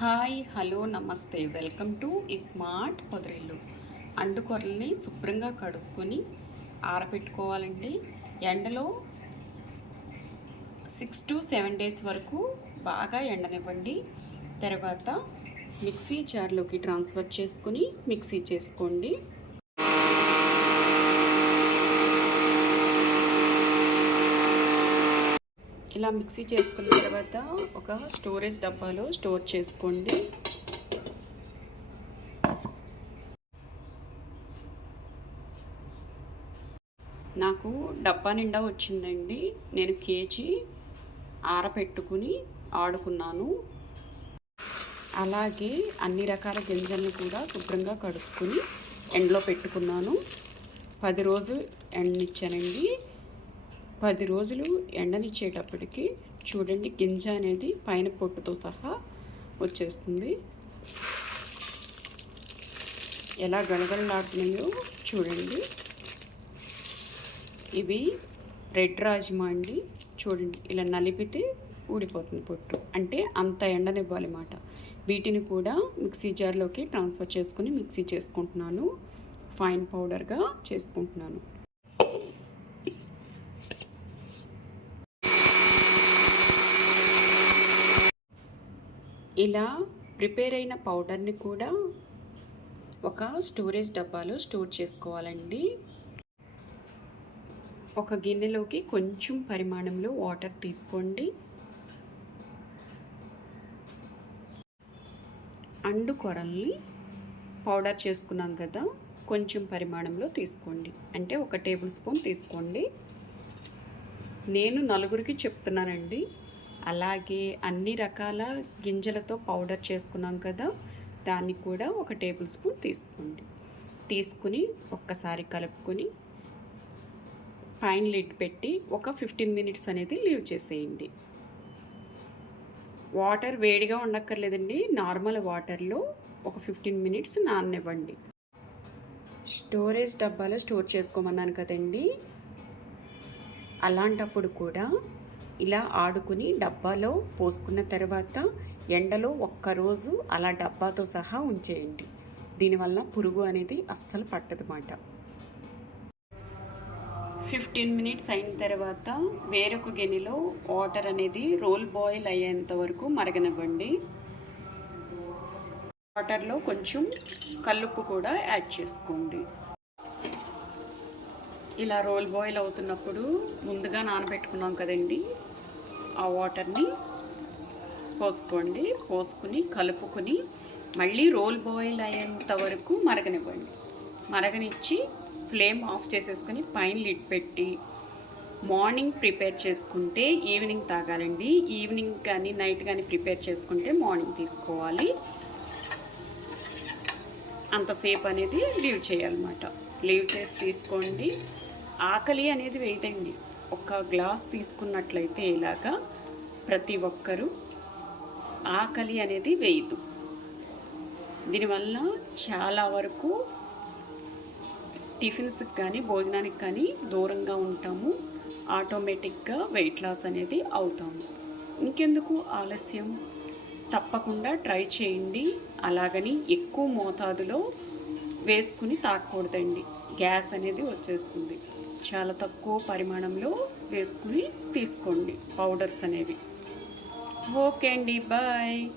Hi hello నమస్తే. Welcome to smart Podarillu. అండుకొరల్ని శుభ్రంగా కడుక్కొని ఆరబెట్టుకోవాలండి ఎండలో సిక్స్ టు సెవెన్ డేస్ వరకు బాగా ఎండనివ్వండి. తర్వాత మిక్సీ జార్లోకి ట్రాన్స్ఫర్ చేసుకుని మిక్సీ చేసుకోండి. ఇలా మిక్సీ చేసుకున్న తర్వాత ఒక స్టోరేజ్ డబ్బాలో స్టోర్ చేసుకోండి. నాకు డబ్బా నిండా వచ్చిందండి. నేను కేజీ ఆరపెట్టుకుని ఆడుకున్నాను. అలాగే అన్ని రకాల గింజలను కూడా శుభ్రంగా కడుక్కుని ఎండలో పెట్టుకున్నాను. పది రోజులు ఎండనిచ్చానండి పది రోజులు ఎండనిచ్చేటప్పటికి చూడండి గింజ అనేది పైన పొట్టుతో సహా వచ్చేస్తుంది. ఎలా గలగలలాడుతున్నాయో చూడండి. ఇవి రెడ్ రాజ్మా అండి. చూడండి ఇలా నలిపితే ఊడిపోతుంది పొట్టు. అంటే అంత ఎండనివ్వాలి మాట వీటిని కూడా మిక్సీ జార్లోకి ట్రాన్స్ఫర్ చేసుకుని మిక్సీ చేసుకుంటున్నాను. ఫైన్ పౌడర్గా చేసుకుంటున్నాను. ఇలా ప్రిపేర్ అయిన పౌడర్ని కూడా ఒక స్టోరేజ్ డబ్బాలో స్టోర్ చేసుకోవాలండి. ఒక గిన్నెలోకి కొంచెం పరిమాణంలో వాటర్ తీసుకోండి. అండు కొరల్ని పౌడర్ చేసుకున్నాం కదా కొంచెం పరిమాణంలో తీసుకోండి. అంటే ఒక టేబుల్ స్పూన్ తీసుకోండి. నేను నలుగురికి చెప్తున్నానండి. అలాగే అన్ని రకాల గింజలతో పౌడర్ చేసుకున్నాం కదా దాన్ని కూడా ఒక టేబుల్ స్పూన్ తీసుకోండి. తీసుకుని ఒక్కసారి కలుపుకొని పైన లిడ్ పెట్టి ఒక ఫిఫ్టీన్ మినిట్స్ అనేది లీవ్ చేసేయండి. వాటర్ వేడిగా ఉండక్కర్లేదండి నార్మల్ వాటర్లో ఒక ఫిఫ్టీన్ మినిట్స్ నాననివ్వండి. స్టోరేజ్ డబ్బాలో స్టోర్ చేసుకోమన్నాను కదండి అలాంటప్పుడు కూడా ఇలా ఆడుకుని డబ్బాలో పోసుకున్న తర్వాత ఎండలో ఒక్కరోజు అలా డబ్బాతో సహా ఉంచేయండి. దీనివల్ల పురుగు అనేది అస్సలు పట్టదన్నమాట. ఫిఫ్టీన్ మినిట్స్ అయిన తర్వాత వేరొక గిన్నెలో వాటర్ అనేది రోల్ బాయిల్ అయ్యేంత వరకు మరగనివ్వండి. వాటర్లో కొంచెం కల్లుప్పు కూడా యాడ్ చేసుకోండి. ఇలా రోల్ బాయిల్ అవుతున్నప్పుడు ముందుగా నానబెట్టుకున్నాం కదండి. ఆ వాటర్ని పోసుకోండి. పోసుకుని కలుపుకొని మళ్ళీ రోల్ బాయిల్ అయ్యేంత వరకు మరగనివ్వండి. మరగనిచ్చి ఫ్లేమ్ ఆఫ్ చేసేసుకొని పైన లిడ్ పెట్టి మార్నింగ్ ప్రిపేర్ చేసుకుంటే ఈవినింగ్ తాగాలండి. ఈవినింగ్ కానీ నైట్ కానీ ప్రిపేర్ చేసుకుంటే మార్నింగ్ తీసుకోవాలి. అంతసేపు అనేది లీవ్ చేయాలన్నమాట. లీవ్ చేసి తీసుకోండి. ఆకలి అనేది వేయదండి ఒక గ్లాస్ తీసుకున్నట్లయితే ఇలాగా ప్రతి ఒక్కరూ ఆకలి అనేది వేయదు. దీనివల్ల చాలా వరకు టిఫిన్స్కి కానీ భోజనానికి కానీ దూరంగా ఉంటాము. ఆటోమేటిక్గా వెయిట్ లాస్ అనేది అవుతాము. ఇంకెందుకు ఆలస్యం? తప్పకుండా ట్రై చేయండి. అలాగని ఎక్కువ మోతాదులో వేసుకుని తాకూడదండి గ్యాస్ అనేది వచ్చేస్తుంది. చాలా తక్కువ పరిమాణంలో వేసుకుని తీసుకోండి. పౌడర్స్ అనేవి. ఓకే అండి. బాయ్.